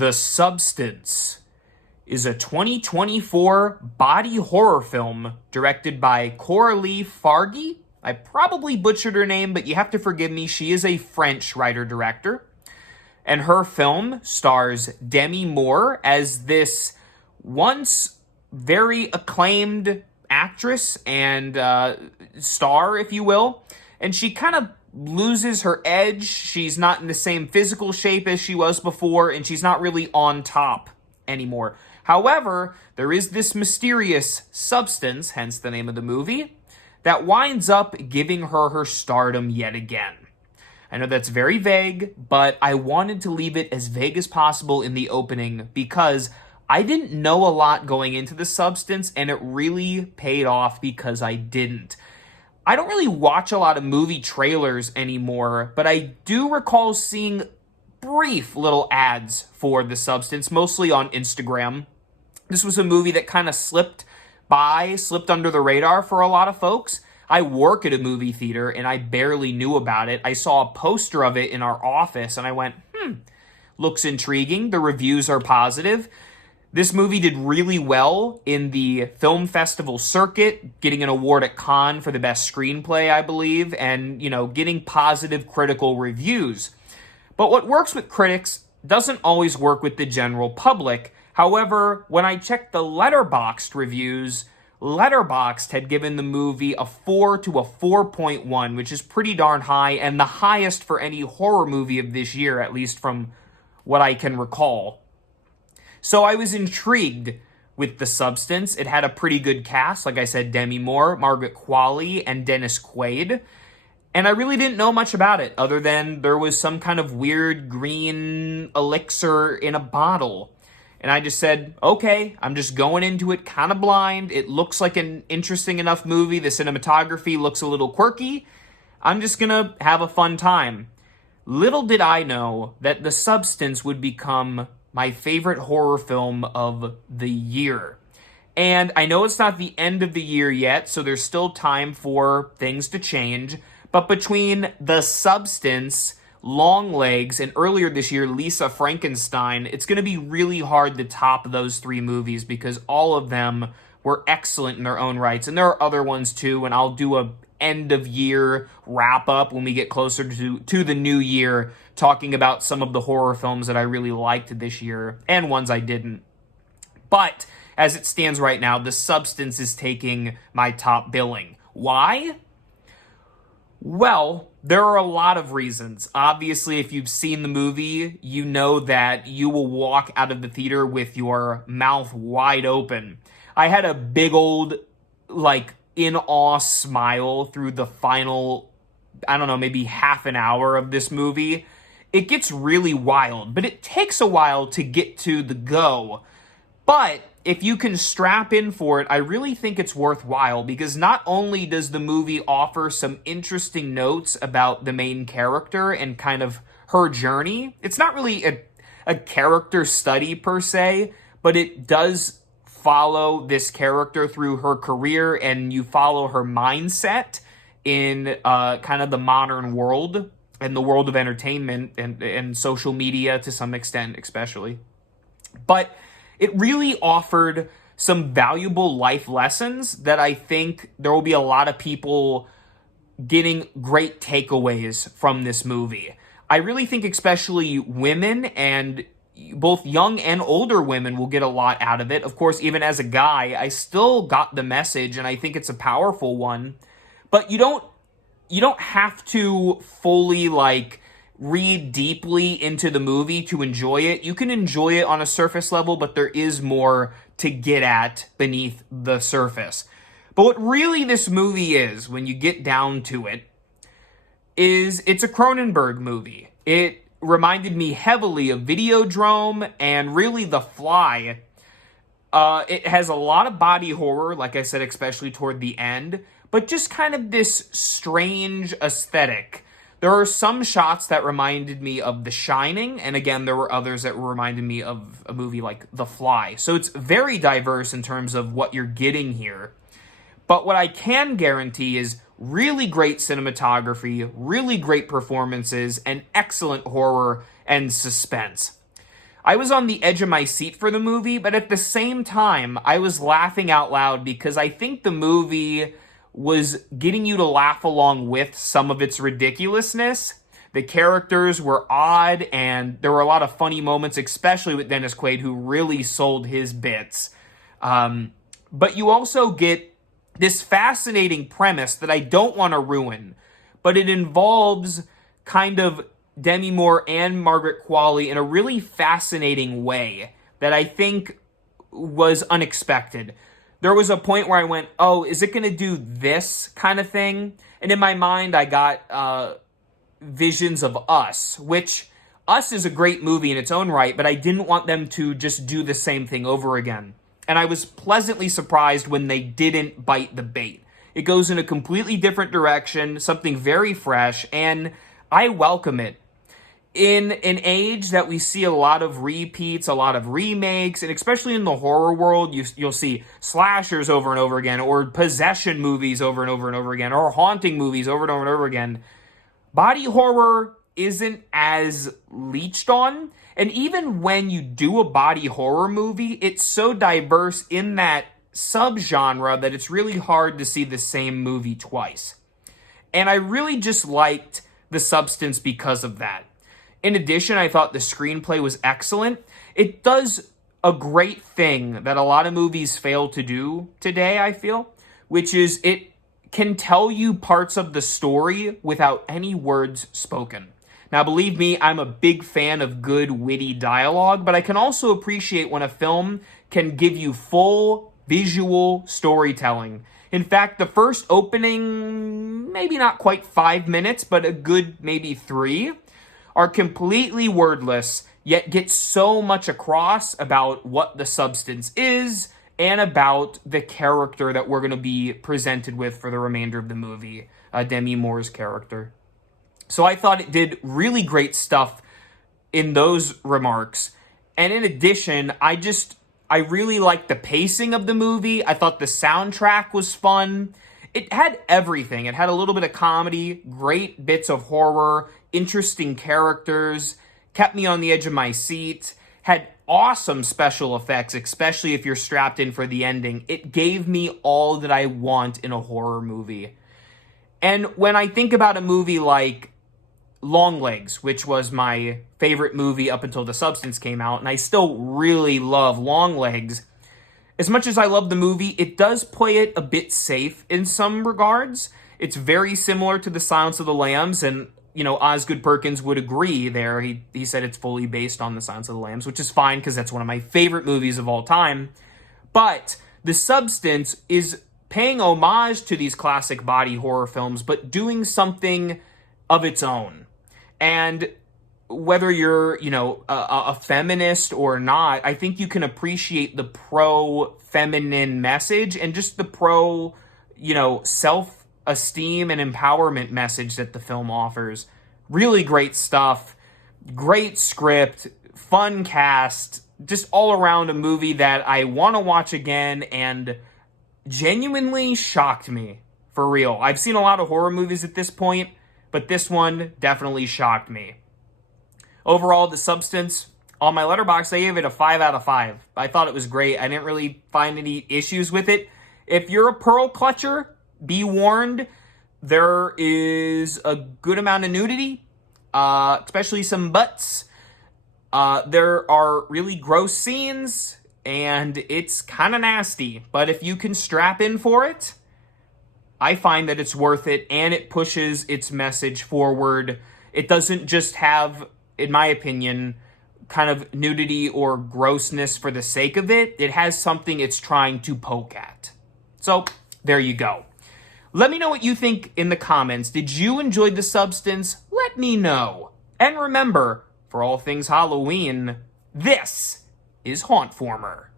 The Substance is a 2024 body horror film directed by Coralie Fargy. I probably butchered her name, but you have to forgive me. She is a French writer-director. And her film stars Demi Moore as this once very acclaimed actress and star, if you will. And she kind of loses her edge. She's not in the same physical shape as she was before, and she's not really on top anymore. However, there is this mysterious substance, hence the name of the movie, that winds up giving her her stardom yet again. I know that's very vague, but I wanted to leave it as vague as possible in the opening because I didn't know a lot going into The Substance, and it really paid off because I didn't. I don't really watch a lot of movie trailers anymore, but I do recall seeing brief little ads for The Substance, mostly on Instagram. This was a movie that kind of slipped under the radar for a lot of folks. I work at a movie theater, and I barely knew about it. I saw a poster of it in our office, and I went, looks intriguing. The reviews are positive. This movie did really well in the film festival circuit, getting an award at Cannes for the best screenplay, I believe, and, getting positive critical reviews. But what works with critics doesn't always work with the general public. However, when I checked the Letterboxd reviews, Letterboxd had given the movie a 4 to a 4.1, which is pretty darn high, and the highest for any horror movie of this year, at least from what I can recall. So I was intrigued with The Substance. It had a pretty good cast, like I said, Demi Moore, Margaret Qualley, and Dennis Quaid. And I really didn't know much about it, other than there was some kind of weird green elixir in a bottle. And I just said, okay, I'm just going into it kind of blind. It looks like an interesting enough movie. The cinematography looks a little quirky. I'm just going to have a fun time. Little did I know that The Substance would become my favorite horror film of the year. And I know it's not the end of the year yet, so there's still time for things to change. But between The Substance, Longlegs, and earlier this year, Lisa Frankenstein, it's going to be really hard to top those three movies because all of them were excellent in their own rights. And there are other ones too, and I'll do a end of year wrap up when we get closer to the new year, talking about some of the horror films that I really liked this year and ones I didn't. But as it stands right now, The Substance is taking my top billing. Why? Well, there are a lot of reasons. Obviously, if you've seen the movie, you know that you will walk out of the theater with your mouth wide open. I had a big old, in-awe smile through the final, maybe half an hour of this movie. It gets really wild, but it takes a while to get to the go. But if you can strap in for it, I really think it's worthwhile because not only does the movie offer some interesting notes about the main character and kind of her journey, it's not really a character study per se, but it does follow this character through her career and you follow her mindset in kind of the modern world and the world of entertainment and social media to some extent especially. But it really offered some valuable life lessons that I think there will be a lot of people getting great takeaways from this movie. I really think especially women and both young and older women will get a lot out of it. Of course, even as a guy, I still got the message and I think it's a powerful one. But you don't have to fully read deeply into the movie to enjoy it. You can enjoy it on a surface level, but there is more to get at beneath the surface. But what really this movie is, when you get down to it, is it's a Cronenberg movie. It reminded me heavily of Videodrome and really The Fly. It has a lot of body horror, like I said, especially toward the end, but just kind of this strange aesthetic. There are some shots that reminded me of The Shining, and again, there were others that reminded me of a movie like The Fly. So it's very diverse in terms of what you're getting here. But what I can guarantee is really great cinematography, really great performances, and excellent horror and suspense. I was on the edge of my seat for the movie, but at the same time, I was laughing out loud because I think the movie was getting you to laugh along with some of its ridiculousness. The characters were odd, and there were a lot of funny moments, especially with Dennis Quaid, who really sold his bits. But you also get this fascinating premise that I don't want to ruin, but it involves kind of Demi Moore and Margaret Qualley in a really fascinating way that I think was unexpected. There was a point where I went, oh, is it going to do this kind of thing? And in my mind, I got visions of Us, which Us is a great movie in its own right, but I didn't want them to just do the same thing over again. And I was pleasantly surprised when they didn't bite the bait. It goes in a completely different direction, something very fresh, and I welcome it. In an age that we see a lot of repeats, a lot of remakes, and especially in the horror world, you'll see slashers over and over again, or possession movies over and over and over again, or haunting movies over and over and over again. Body horror isn't as leached on, and even when you do a body horror movie, it's so diverse in that subgenre that it's really hard to see the same movie twice. And I really just liked The Substance because of that. In addition, I thought the screenplay was excellent. It does a great thing that a lot of movies fail to do today, I feel, which is it can tell you parts of the story without any words spoken. Now, believe me, I'm a big fan of good, witty dialogue, but I can also appreciate when a film can give you full visual storytelling. In fact, the first opening, maybe not quite 5 minutes, but a good maybe 3, are completely wordless, yet get so much across about what the substance is and about the character that we're going to be presented with for the remainder of the movie, Demi Moore's character. So I thought it did really great stuff in those remarks. And in addition, I really liked the pacing of the movie. I thought the soundtrack was fun. It had everything. It had a little bit of comedy, great bits of horror, interesting characters, kept me on the edge of my seat, had awesome special effects, especially if you're strapped in for the ending. It gave me all that I want in a horror movie. And when I think about a movie like Longlegs, which was my favorite movie up until The Substance came out, and I still really love Longlegs, as much as I love the movie, it does play it a bit safe in some regards. It's very similar to The Silence of the Lambs, and, you know, Osgood Perkins would agree there. He said it's fully based on The Silence of the Lambs, which is fine because that's one of my favorite movies of all time. But The Substance is paying homage to these classic body horror films, but doing something of its own. And whether you're, you know, a feminist or not, I think you can appreciate the pro-feminine message and just the pro, you know, self-esteem and empowerment message that the film offers. Really great stuff, great script, fun cast, just all around a movie that I want to watch again and genuinely shocked me, for real. I've seen a lot of horror movies at this point, but this one definitely shocked me. Overall, The Substance, on my Letterboxd, I gave it a 5 out of 5. I thought it was great. I didn't really find any issues with it. If you're a pearl clutcher, be warned, there is a good amount of nudity, especially some butts. There are really gross scenes, and it's kind of nasty. But if you can strap in for it, I find that it's worth it, and it pushes its message forward. It doesn't just have, in my opinion, kind of nudity or grossness for the sake of it. It has something it's trying to poke at. So, there you go. Let me know what you think in the comments. Did you enjoy The Substance? Let me know. And remember, for all things Halloween, this is Hauntformer.